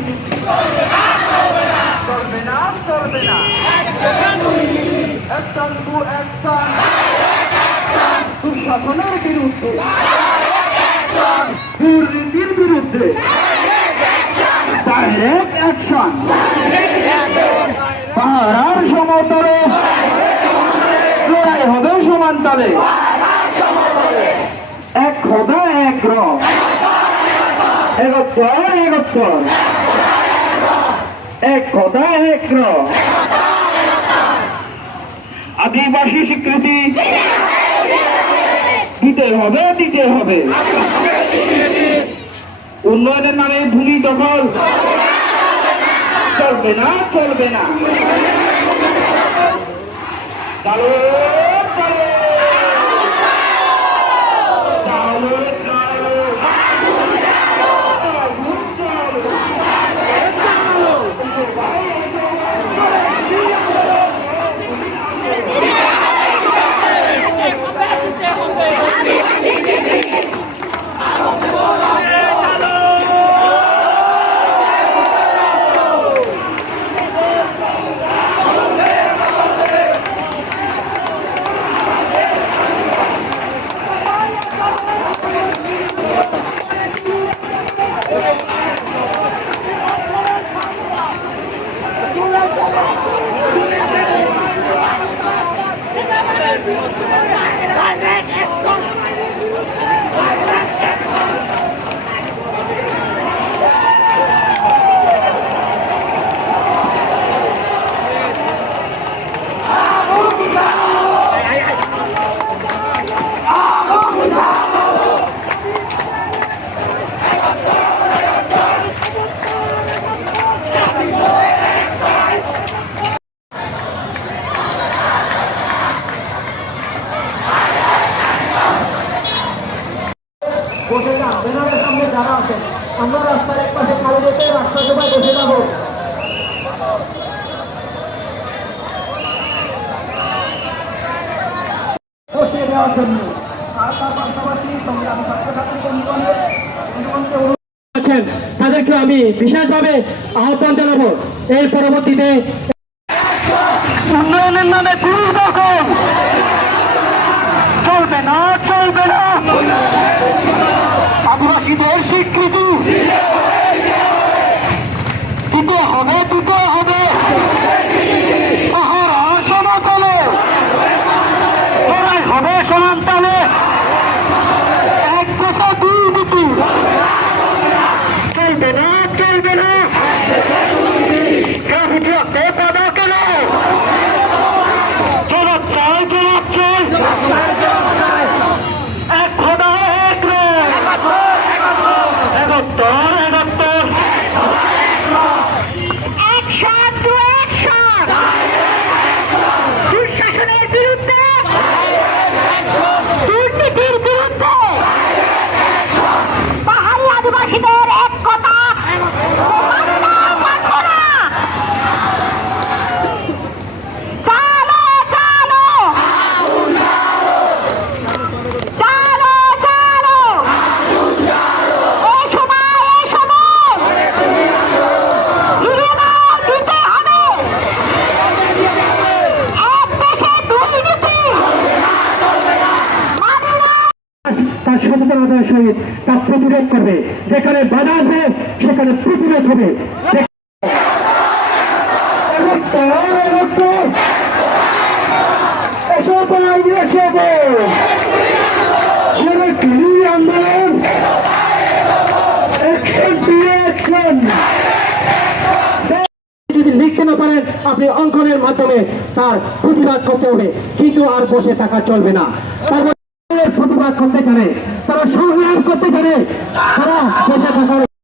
চলবে না চলবে না অ্যাকশন টু অ্যাকশন দুঃশাসনের বিরুদ্ধে দুর্নীতির বিরুদ্ধে ডাইরেক্ট অ্যাকশন পাহাড়ার সমতলে লড়াই হবে সমান্তলে এক খোদা এক রব। একত্তর একত্তর এক কথা, এক আদিবাসী স্বীকৃতি দিতে হবে দিতে হবে। উন্নয়নের নামে ভূমি দখল। চলবে না চলবে না। বসে যান ব্যানারের সামনে যারা আছেন আমরা রাস্তার এক পাশে খালি যেতে রাস্তা সবাই বসে যাব। বসিয়ে দেওয়ার জন্য। তাদেরকে আমি বিশেষভাবে আহ্বান জানাব। এর পরবর্তীতে উন্নয়নের নামে ভূমি দখল চলবে না চলবে না আদিবাসীদের স্বীকৃতি দিতে হবে দিতে হবে পাহাড় সমতলে লড়াই হবে সমান্তলে এক দেশে দুই নীতি চলবে না চলবে না গ্রাফিক রক্তে পাবা কেন জবাব চাই জবাব চাই এক খোদা এক রব একাত্তর একাত্তর অ্যাকশন টু অ্যাকশন দুঃশাসনের বিরুদ্ধে দুর্নীতির বিরুদ্ধে পাহাড়ি আদিবাসীদের এক কথা চালো চালো চালো চালো এই সময় এই সময় ফিরে নাও দিতে হবে এক দেশে দুই নীতি মানি না তার সচেতনতার সহিত তার প্রতিরোধ করবে। যেখানে বাধা হবে সেখানে প্রতিরোধ হবে। আপনি অঙ্কনের মাধ্যমে তার প্রতিবাদ করতে হবে। কিন্তু আর বসে থাকা চলবে না। প্রতিবাদ করতে পারে। তারা সংগ্রাম করতে পারে। তারা